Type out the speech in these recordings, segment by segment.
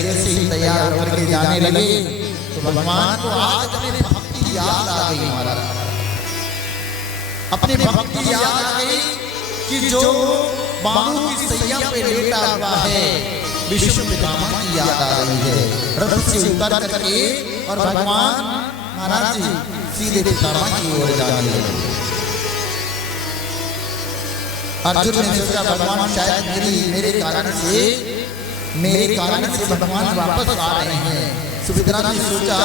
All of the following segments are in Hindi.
करके जैसे ही तैयार होकर के जाने लगे तो भगवान को आज अपने भक्ति याद आ गई महाराज। अपनी भक्ति याद आ गई कि जो बाणों की सैया पे लेटा हुआ है विष्णु पितामह की याद आ रही है। रथ से उतर करके और भगवान महाराज जी सीधे पितामह की ओर जाने लगे। अर्जुन ने सोचा भगवान शायद मेरे कारण से भगवान वापस आ रहे हैं। सुभद्रा ने सोचा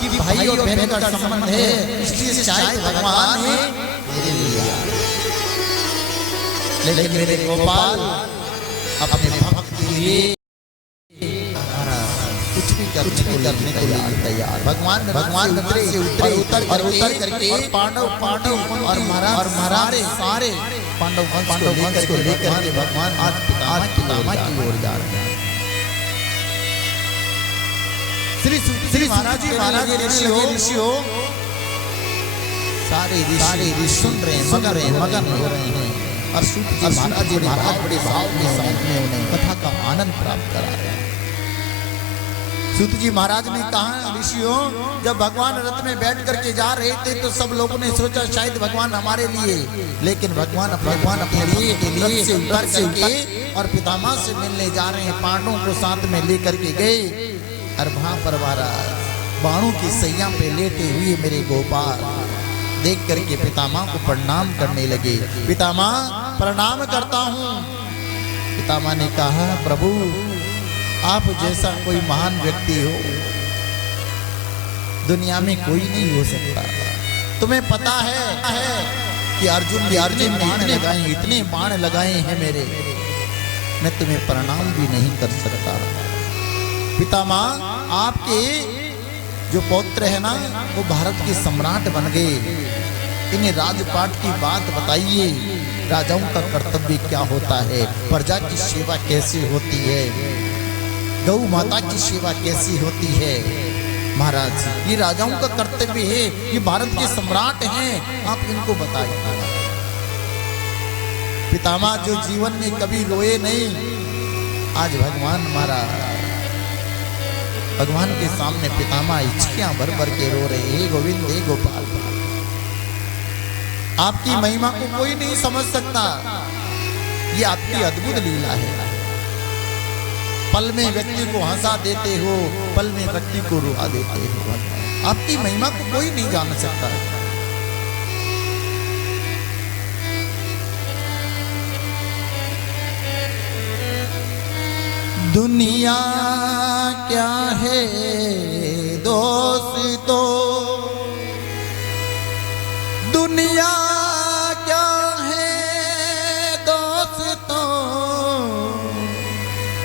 कि भाई और बहन का संबंध है, इसलिए शायद भगवान ने मेरे लिए आए। लेकिन मेरे गोपाल अपने भक्त के लिए कुछ भी करने को तैयार। भगवान से उतर करके पांडव और महाराज सारे पांडव वंश को लेकर के भगवान आज पितामह की ओर जा रहे हैं। श्री महाराज जी ऋषियों सारे ऋषि सुन रहे हैं, मगन हो रहे हैं और महाराज जी बड़े भाव के साथ में उन्हें कथा का आनंद प्राप्त करा रहे हैं। सूत जी महाराज ने कहा ऋषियों जब भगवान रथ में बैठ करके जा रहे थे तो सब लोगों ने सोचा शायद भगवान हमारे लिए, लेकिन भगवान अपने लिए से उतर करके और पितामह से मिलने जा रहे हैं। पांडवों को साथ में लेकर के गए और वहां पर बाणों की सैया पे लेटे हुए मेरे गोपाल देख करके पितामह को प्रणाम करने लगे। पितामह प्रणाम करता हूँ। पितामह ने कहा प्रभु आप जैसा कोई महान व्यक्ति हो दुनिया में कोई नहीं हो सकता। तुम्हें पता है कि अर्जुन ने इतने बाण लगाए हैं मेरे, मैं तुम्हें प्रणाम भी नहीं कर सकता। पितामह आपके जो पौत्र है ना वो भारत के सम्राट बन गए। इन्हें राजपाट की बात बताइए, राजाओं का कर्तव्य क्या होता है, प्रजा की सेवा कैसे होती है, गौ माता की सेवा कैसी होती है। महाराज ये राजाओं का कर्तव्य है, ये भारत के सम्राट हैं, आप इनको बताइए। पितामह जो जीवन में कभी रोए नहीं, आज भगवान के सामने पितामह हिचकियां भर भर के रो रहे हैं। गोविंद हे गोपाल आपकी महिमा को कोई नहीं समझ सकता, ये आपकी अद्भुत लीला है। पल में व्यक्ति को हंसा देते हो, पल में व्यक्ति को रुआ देते हो। आपकी महिमा को कोई नहीं जान सकता। दुनिया क्या है दोस्तों, दुनिया क्या है दोस्तों,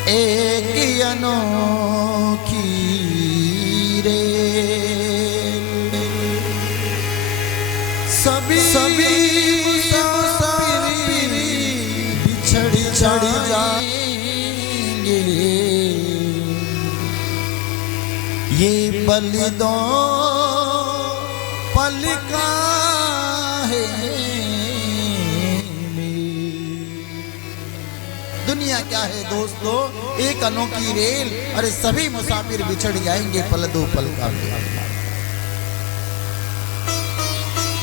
एक अनोखी रेल, सभी मुसाफिर बिछड़ी जाएंगे, ये पल दो पल का है। दुनिया क्या है दोस्तों, एक अनोखी रेल, अरे सभी मुसाफिर बिछड़ जाएंगे पल दो पल का।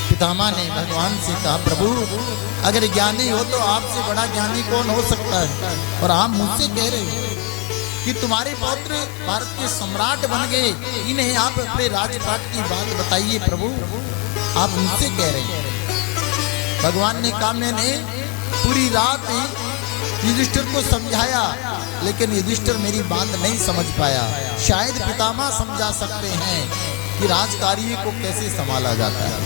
पितामह ने भगवान से कहा प्रभु अगर ज्ञानी हो तो आपसे बड़ा ज्ञानी कौन हो सकता है, और आप मुझसे कह रहे हैं कि तुम्हारे पौत्र भारत के सम्राट बन गए, इन्हें आप अपने राजपाट की बात बताइए प्रभु, आप मुझसे कह रहे हैं। भगवान ने कहा मैंने पूरी रात युधिष्ठिर को समझाया, लेकिन युधिष्ठिर मेरी बात नहीं समझ पाया। शायद पितामह समझा सकते हैं कि राजकार्य को कैसे संभाला जाता है,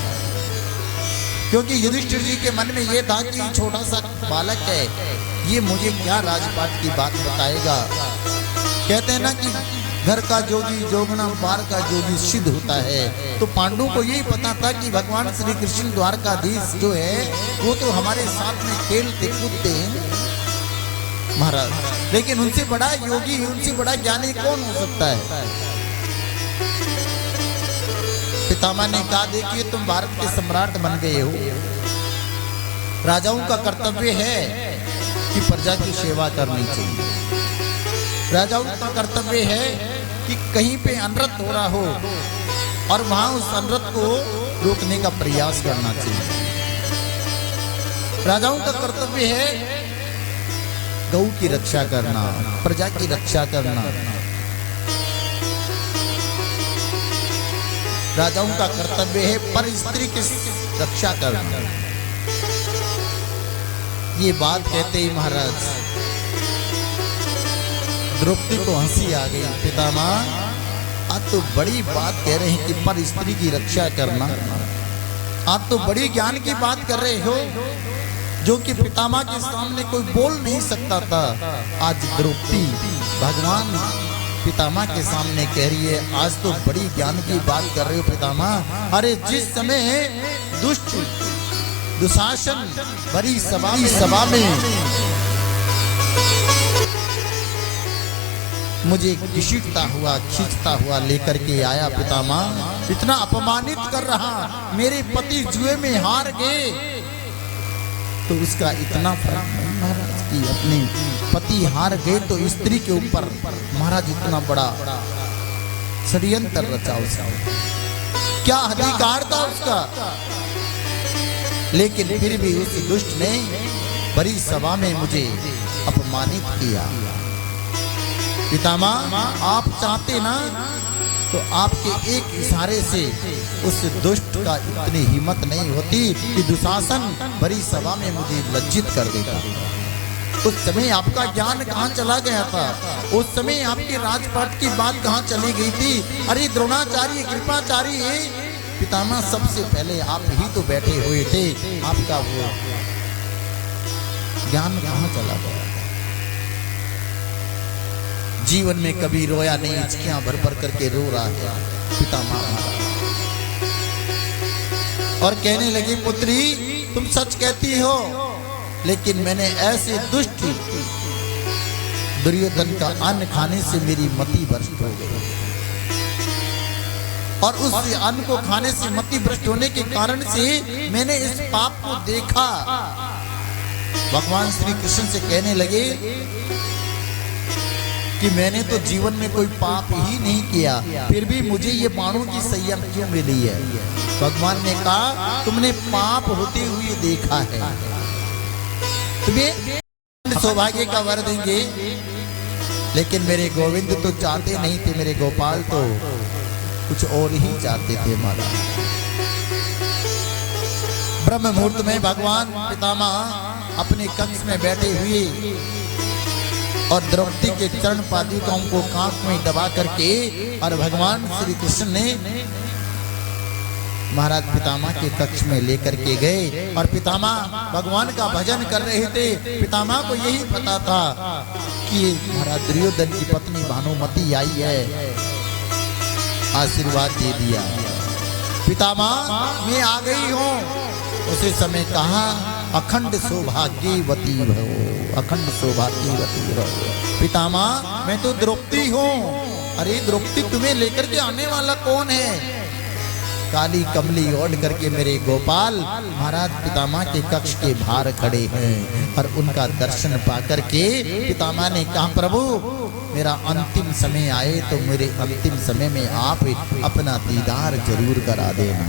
क्योंकि युधिष्ठिर जी के मन में यह था कि छोटा सा बालक है, ये मुझे क्या राजपाट की बात बताएगा। कहते हैं ना कि घर का जोगी जोगना पार का जोगी सिद्ध होता है। तो पांडवों को यही पता था कि भगवान श्री कृष्ण द्वारकाधीश जो है वो तो हमारे साथ में खेलते कूदते हैं महाराज, लेकिन उनसे बड़ा योगी, उनसे बड़ा ज्ञानी कौन हो सकता है। पितामह ने कहा देखिए तुम भारत के सम्राट बन गए हो, राजाओं का कर्तव्य है कि प्रजा की सेवा करनी चाहिए। राजाओं का कर्तव्य है कि कहीं पे अनर्थ हो रहा हो और वहां उस अनर्थ को रोकने का प्रयास करना चाहिए। राजाओं का कर्तव्य है गौ की रक्षा करना, प्रजा की रक्षा करना। राजाओं का कर्तव्य है पर स्त्री की रक्षा करना। ये बात कहते ही महाराज द्रौपदी को हंसी आ गई। पितामह, आप तो बड़ी बात कह रहे हैं कि पर स्त्री की रक्षा करना। आप तो बड़ी ज्ञान की बात कर रहे हो जो कि पितामह के सामने कोई बोल नहीं सकता था। आज द्रौपदी भगवान पितामह के सामने कह रही है, आज तो बड़ी ज्ञान की बात कर रहे हो पितामह। अरे जिस समय दुष्ट दुशासन बड़ी सभा में मुझे घसीटता हुआ खींचता हुआ लेकर के आया पितामह, इतना अपमानित कर रहा, मेरे पति जुए में हार गए, तो उसका इतना फर्क नहीं महाराज कि अपने पति हार गए तो स्त्री के ऊपर महाराज इतना बड़ा षड्यंत्र रचा उसका। क्या अधिकार था उसका? लेकिन फिर भी उस दुष्ट ने बड़ी सभा में मुझे अपमानित किया। पितामह, आप चाहते ना तो आपके एक इशारे से उस दुष्ट का इतनी हिम्मत नहीं होती कि दुशासन बड़ी सभा में मुझे लज्जित कर देता। उस समय आपका ज्ञान कहाँ चला गया था? उस समय आपके राजपाट की बात कहाँ चली गई थी? अरे द्रोणाचार्य, कृपाचार्य, पितामह, सबसे पहले आप ही तो बैठे हुए थे, आपका वो ज्ञान कहाँ चला गया? जीवन में कभी रोया नहीं, हिचकियां भर भर करके रो रहा है पितामह। और कहने लगी, पुत्री तुम सच कहती हो, लेकिन मैंने ऐसे दुष्ट दुर्योधन का अन्न खाने से मेरी मति भ्रष्ट हो गई, और उस अन्न को खाने से मति भ्रष्ट होने के कारण से मैंने इस पाप को देखा। भगवान श्री कृष्ण से कहने लगे कि मैंने तो जीवन में कोई पाप ही नहीं किया, फिर भी मुझे ये बाणों की सैया क्यों मिली है? भगवान ने कहा, तुमने पाप होते हुए देखा है, तुम्हें सौभाग्य का वर देंगे, लेकिन मेरे गोविंद तो चाहते नहीं थे, मेरे गोपाल तो कुछ और ही चाहते थे महाराज। ब्रह्म मुहूर्त में भगवान पितामह अपने कक्ष में बैठे हुए और द्रौपदी के चरण पादुकाओं को कांख में दबा करके और भगवान श्री कृष्ण ने महाराज पितामह के कक्ष में लेकर के गए और पितामह भगवान का भजन कर रहे थे। पितामह को यही पता था कि महाराज दुर्योधन की पत्नी भानुमति आई है, आशीर्वाद दे दिया। पितामह, मैं आ गई हूँ। उसी समय कहा, अखंड सौभाग्यवती भव, अखंड सौभाग्यवती भव। पितामह, मैं तो द्रौपदी हूँ। अरे द्रौपदी, तुम्हें लेकर के आने वाला कौन है? काली कमली ओढ़ करके मेरे गोपाल महाराज पितामह के कक्ष के बाहर खड़े हैं और उनका दर्शन पा करके पितामह ने कहा, प्रभु मेरा अंतिम समय आए तो मेरे अंतिम समय में आप अपना दीदार जरूर करा देना,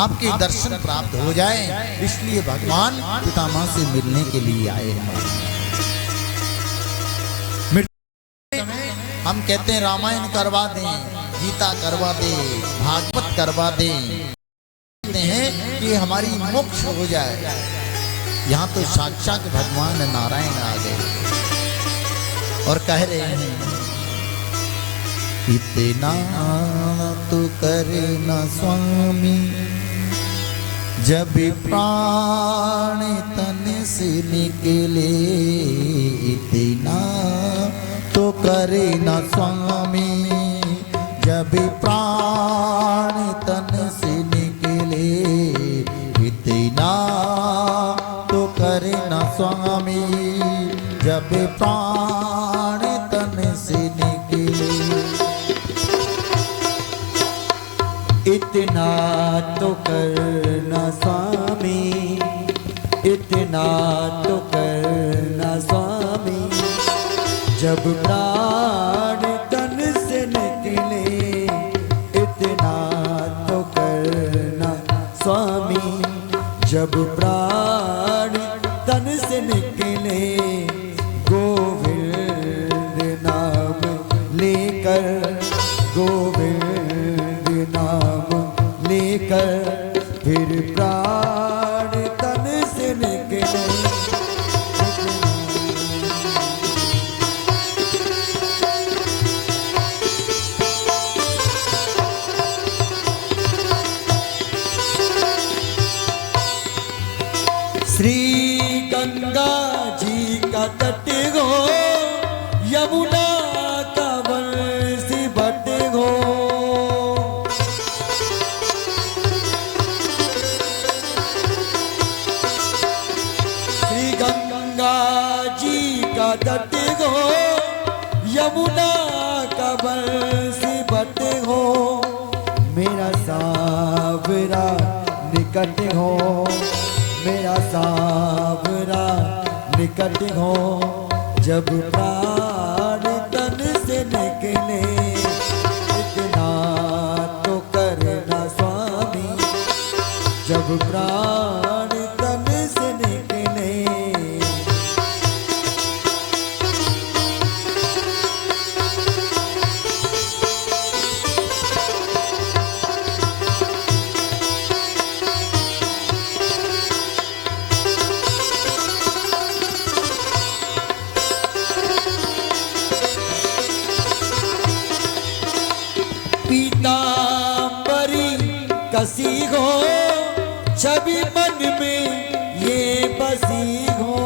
आपके दर्शन प्राप्त हो जाए, इसलिए भगवान पितामह से मिलने के लिए आए हैं। हम कहते हैं रामायण करवा दें, गीता करवा दे, भागवत करवा दे, कहते हैं कि हमारी मोक्ष हो जाए। यहाँ तो साक्षात भगवान नारायण आ गए और कह रहे हैं, इतना तो करना स्वामी, जब प्राण तन से निकले, इतना तो करना स्वामी, जब प्राण तन से निकले, इतना तो करना स्वामी, जब प्राण तन से निकले। इतना तो करना स्वामी, इतना तो करना स्वामी, जब जब प्राण तन से निकले गोविंद नाम लेकर, गोविंद नाम लेकर फिर प्राण तन से निकले। श्री गंगा जी का तट हो, यमुना का बंसी बट हो, श्री गंगा जी का तट हो, यमुना का बंसी बट हो, मेरा सावरा निकट हो, मेरा सावरा निकट हो, जब प्राण तन से निकले, इतना तो करना स्वामी, जब प्राण तन से निकले। पीतांबरी कसी हो, छवि मन में ये बसी हो,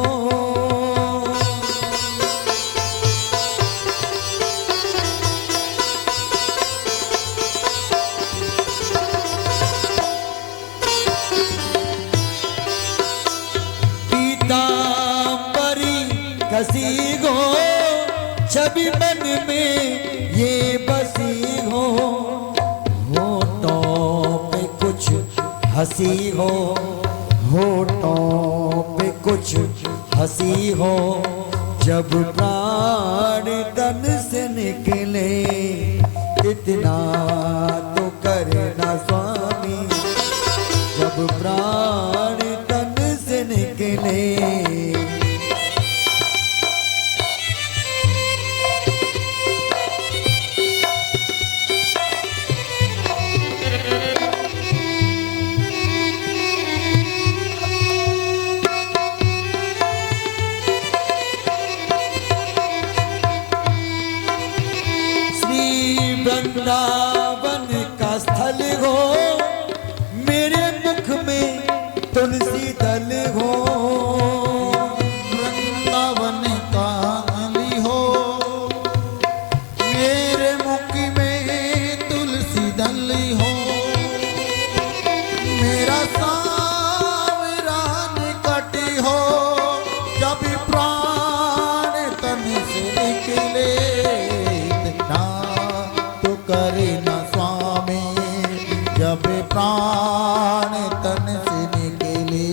पीतांबरी कसी हो, छवि मन में ये बसी हो, होठों पे कुछ हंसी हो, होठों पे कुछ हंसी हो, जब प्राण तन से निकले, इतना तो करना स्वामी, जब प्राण तन से निकले। वृंदावन का स्थल हो, मेरे मुख में तुलसी दल हो, वृंदावन का अली हो, मेरे मुख में तुलसी दल हो, मेरा सावरा निकट हो, जब प्राण तन से निकले, इतना तो करे न स्वामी, जब प्राण तन से निकले,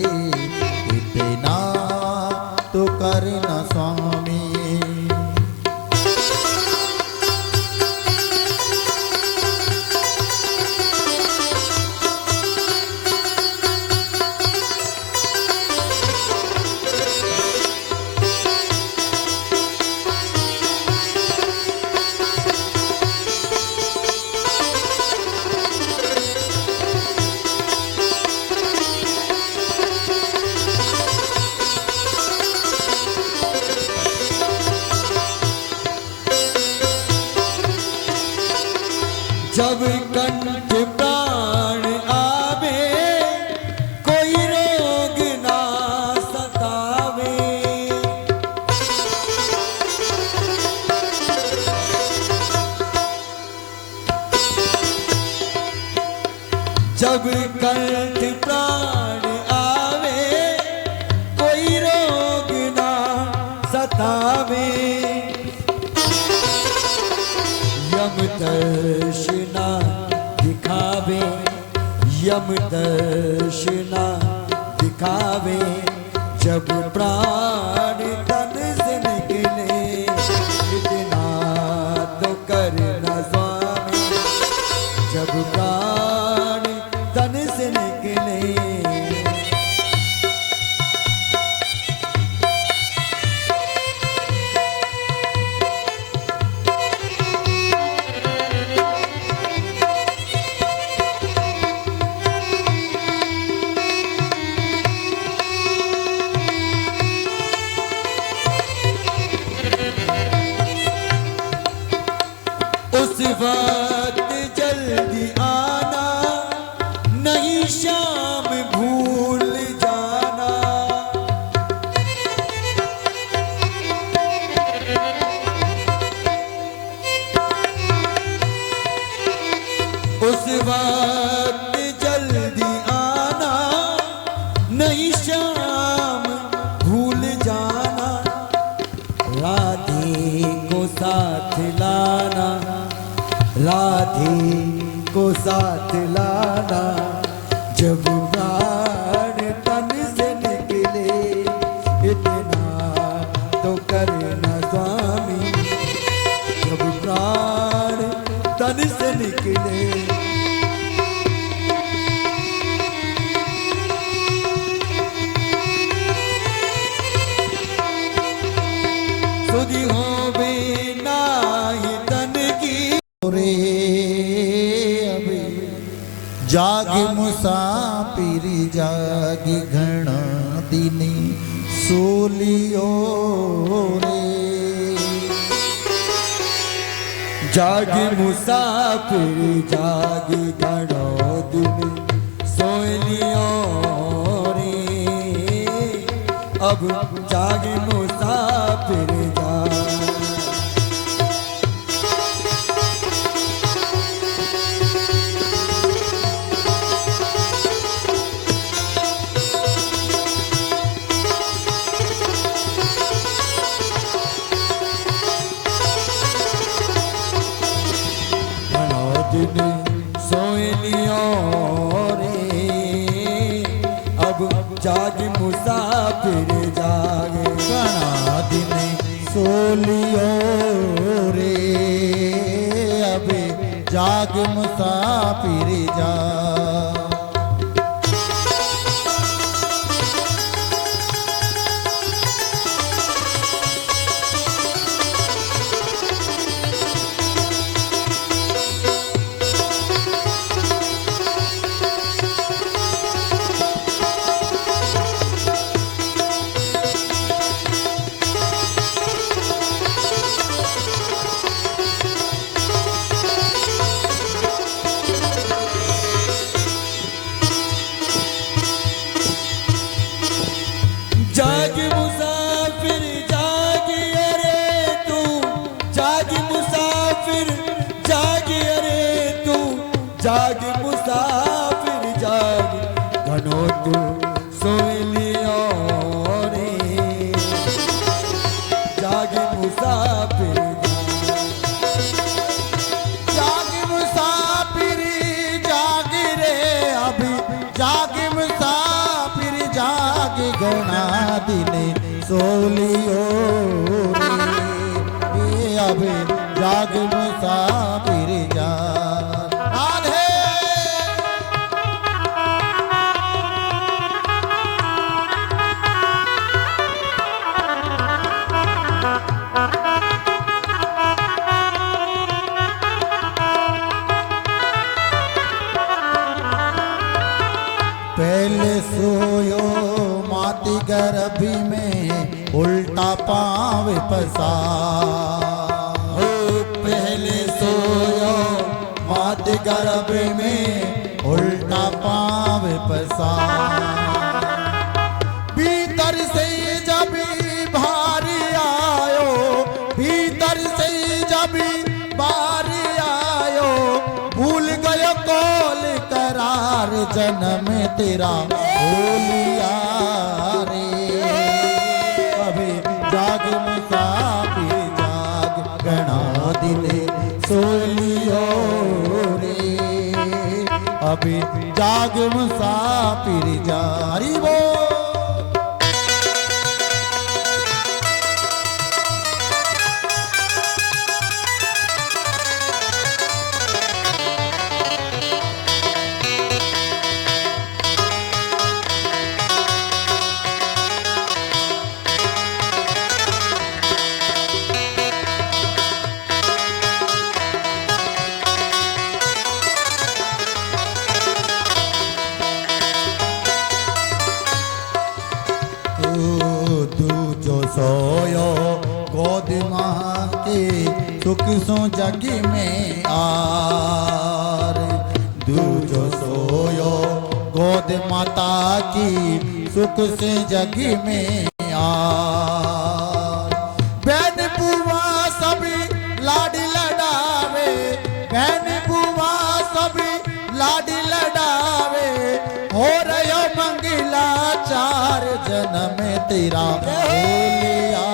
इतना तो करे न स्वामी। जब कंठ प्राण आवे, कोई रोग ना सतावे, जब कंठ प्राण आवे, कोई रोग ना सतावे, यम दर्शना दिखावे, यम दर्शना दिखावे, जब प्राण तन से निकले, इतना तो करना स्वामी, जब प्राण तन से निकले। उस वक्त जल्दी आना, नहीं शाम भूल जाना। उस वक्त जल्दी आना, नहीं शाम भूल जाना। राधे को साथ लाना, राधे को साथ लाना। जब प्राण तन से निकले, इतना तो करना स्वामी। जब प्राण तन से निकले, सुधी हो बिना ही तन की। रे अबे जागी मुसाफिरी जागी घना दिनी सोलियो रे। जागी मुसाफिर जागी घड़ो दिन सोलियो रे। अब जागी मुसाफिर जा। दिन सोलियो रे। अब जागी मुसाफिर जागे। घना दिन सोलियो रे। अबे जाग मुसाफिर जा। जाग मुसाफिर जागी अरे तू, जाग मुसाफिर जागी अरे तू, जाग मुसाफिर जागी घनो तू सोलियो रे। जाग मुसाफिर जाग मुसाफिर जाग रे। अभी जाग मुसाफिर जाग घना दिन सोलियो रे। ये अबे जाग मुसाफिर जा। राधे पहले सोयो माती गर्भी में उल्टा पाँव पसा। हो पहले सोयो मात गर्भ में उल्टा पाँव पसा। भीतर से जब भारी आयो, भीतर से जब भारी आयो, भूल गयो कौल करार जन्म तेरा बोलिया रे। अबे जाग मुसाफिर जाग घना दिन सोलियो रे। अबे जाग मुसाफिर जारी वो। सो जग में आर दूजो सोयो गोद माता की सुख से जग में आर बहन बुआ सभी लाडी लडावे बहन बुआ सभी लाडी लडावे हो रयो मंगला चार जन्म तेरा बोलिया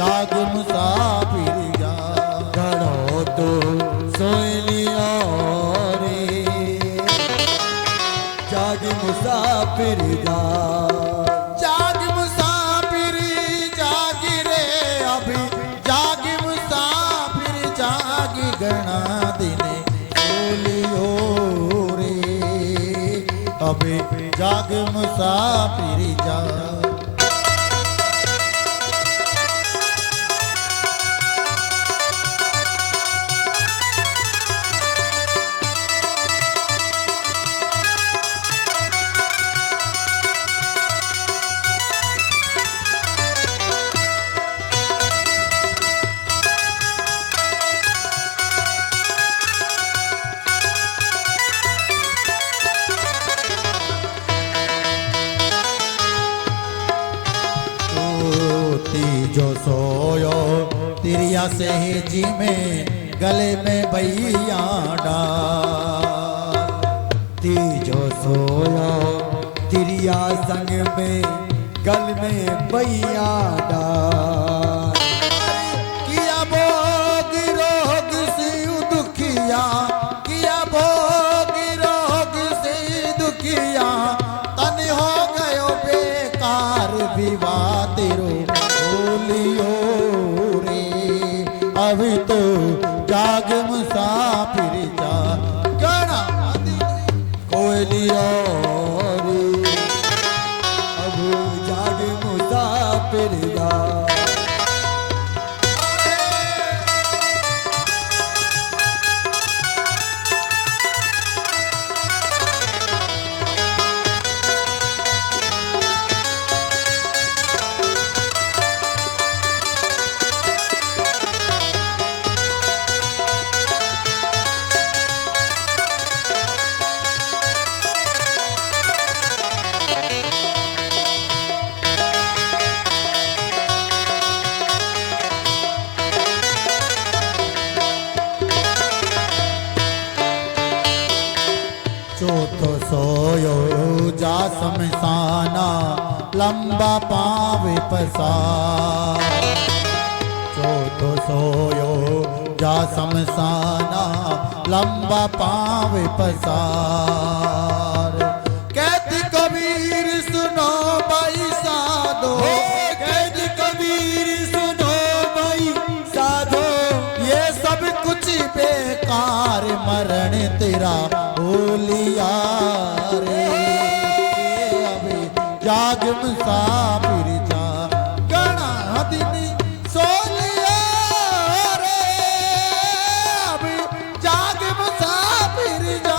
जाग मुसाफिर जा घड़ो तो सोलिया रे जाग मुसाफिर जा जाग मुसाफिर जाग रे अभी जाग मुसाफिर जाग गणा दिन सोलियो रे अभी जाग मुसाफिर जा जो सोयो तिरिया से जी में गले में बैया डाल तीजो सोयो तिरिया संग में गल में बैया डाल किया भोग रोग से दुखिया किया भोग रोग से दुखिया तन हो गयो बेकार विवाह तेरो बोलियो रे अभी तो जाग मुसाफिर जा गणा कोयलिया रे अब जाग मुसाफिर जा चौथो सोयो जा समसाना लंबा पावे पसार चौथो सोयो जा समसाना लंबा पावे पसार कहती कबीर सुनो भाई साधो कहती कबीर सुनो भाई साधो ये सब कुछ बेकार मरण तेरा बोलिया रे अभी जाग मुसाफिर जा गणा दिन सोलिया रे अभी जाग मुसाफिर जा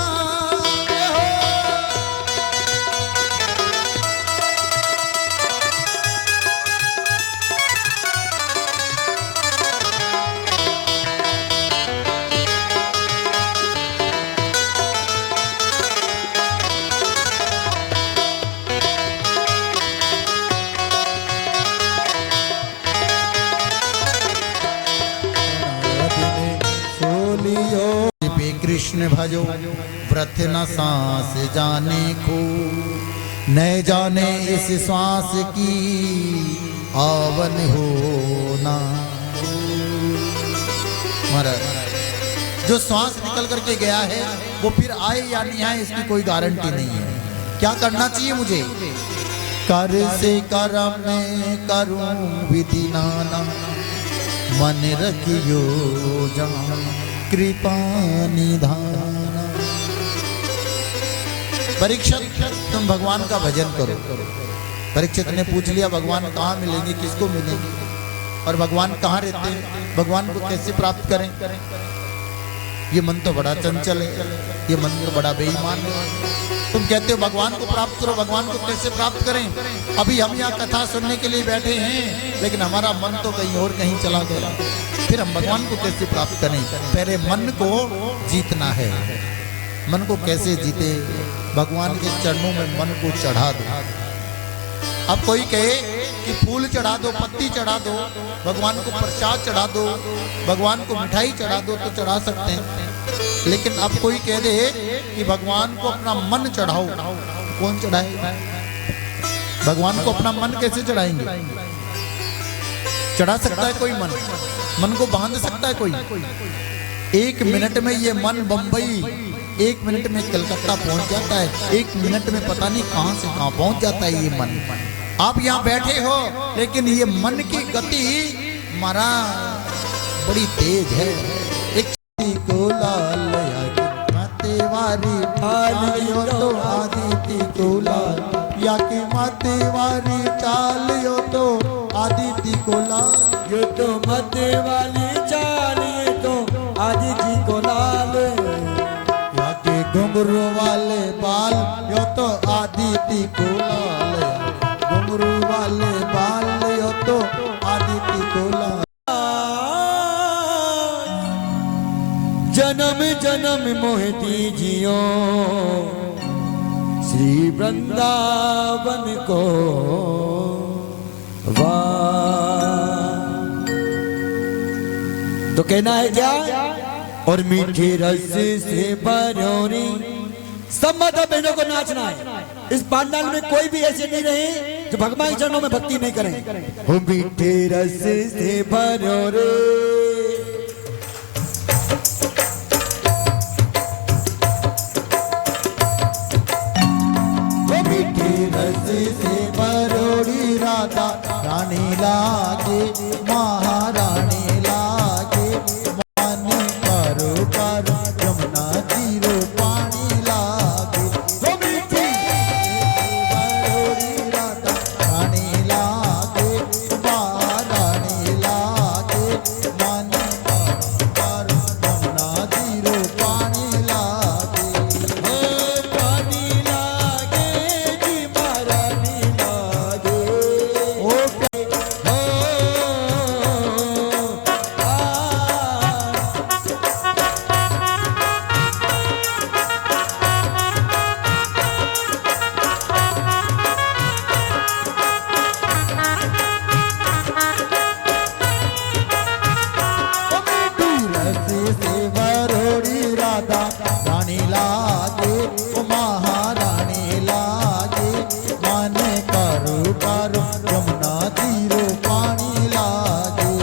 कृष्ण भजो व्रत न सांस जाने को न जाने इस श्वास की आवन होना। महाराज जो श्वास निकल करके गया है वो फिर आए या नहीं आए इसकी कोई गारंटी नहीं है। क्या करना चाहिए मुझे? कर से कर्म में करूं विधि नाना मन रखियो जान कृपा निधान। परीक्षित तुम भगवान का भजन करो। परीक्षित ने पूछ लिया भगवान कहाँ मिलेंगे, किसको मिलेंगे और भगवान कहाँ रहते हैं, भगवान को कैसे प्राप्त करें। ये मन तो बड़ा चंचल है, ये मन तो बड़ा बेईमान है। तुम कहते हो भगवान को प्राप्त करो, भगवान को कैसे प्राप्त करें? अभी हम यहाँ कथा सुनने के लिए बैठे हैं, लेकिन हमारा मन तो कहीं और कहीं चला गया, फिर हम भगवान को कैसे प्राप्त करें? पहले मन को जीतना है। मन को कैसे जीते? भगवान के चरणों में मन को चढ़ा दो। अब कोई कहे कि फूल चढ़ा दो, पत्ती चढ़ा दो, भगवान को प्रसाद चढ़ा दो, भगवान को मिठाई चढ़ा दो, तो चढ़ा सकते हैं। लेकिन अब कोई कह दे कि भगवान को अपना मन चढ़ाओ, कौन चढ़ाए? भगवान को अपना मन कैसे चढ़ाएंगे? चढ़ा सकता है कोई मन? मन को बांध सकता है कोई? एक मिनट में ये मन बंबई, एक मिनट में कलकत्ता पहुंच जाता है, एक मिनट में पता नहीं कहां से कहां पहुंच जाता है ये मन। आप यहाँ बैठे हो, लेकिन ये मन की गति मारा बड़ी तेज है। एक को लाल माते वारी चालियो तो आदिति को लाल, या की माते वारी चालियो तो आदिति को लाल, यो तो माते वाली चालिए तो आदिति को लाल, या के घुंघरू वाले बाल यो तो आदिति को लाल, घुंघरू वाले बाल यो तो आदिति को लाल। जन्म जन्म मोह दीजियो श्री वृंदावन को वाह। तो कहना है क्या? और मीठे रस से भरोरी। सब माता बहनों को नाचना है। इस पांडाल में कोई भी ऐसे नहीं रहे जो भगवान के चरणों में भक्ति नहीं करें। हो मीठे रस से भरोरे, राधा रानी लागे, महारानी लागे, मानी करो करो यमुना जीरो पानी लागे। वो मीठी राधा रानी लागे, महारानी लागे, मानी करो यमुना जीरो पानी लागे। ओ पानी लागे जी महारानी लागे। रानी लागे, महारानी लागे, माने करो करो यमुना जीरो पानी लागे।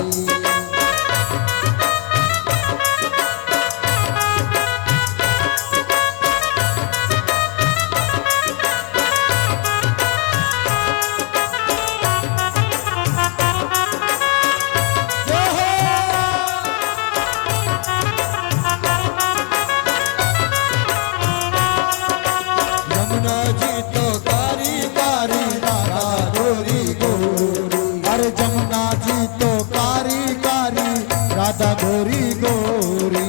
यमुना जी तो कारी कारी राधा गोरी गोरी। अरे जमुना जी तो कारी कारी राधा गोरी गोरी।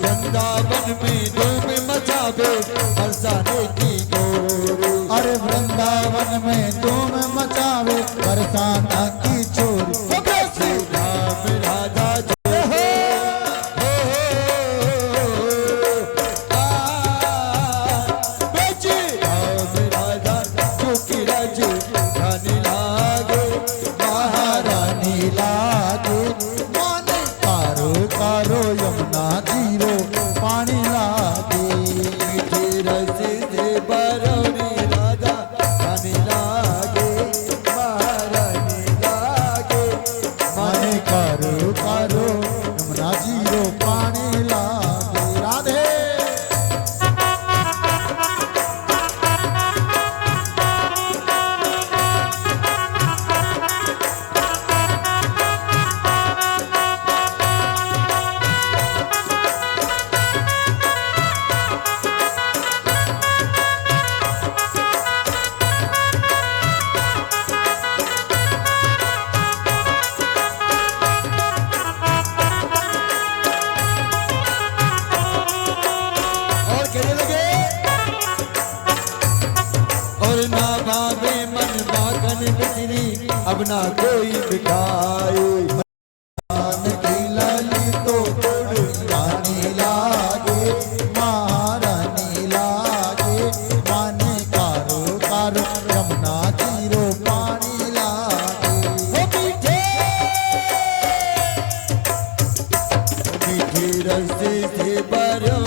वृंदावन में धूम मचावे बरसाने की गोरी। अरे वृंदावन में धूम मचावे बरसाना की चोरी। श्री राम राधा जय हो। बचे राम राधा चौकी राज रानी लागे, महारानी लागे, माने कारो कारो यमुना जीरो पानी लागे। मीठे रस से भरोरी राधा रानी लागे। ना कोई दिखाए। मान की लाली तो गुड़ रानी लागे, महारानी लागे, माने कारो कारो यमुना तीरो पानी लागे। हो मीठे मीठे रस से भरो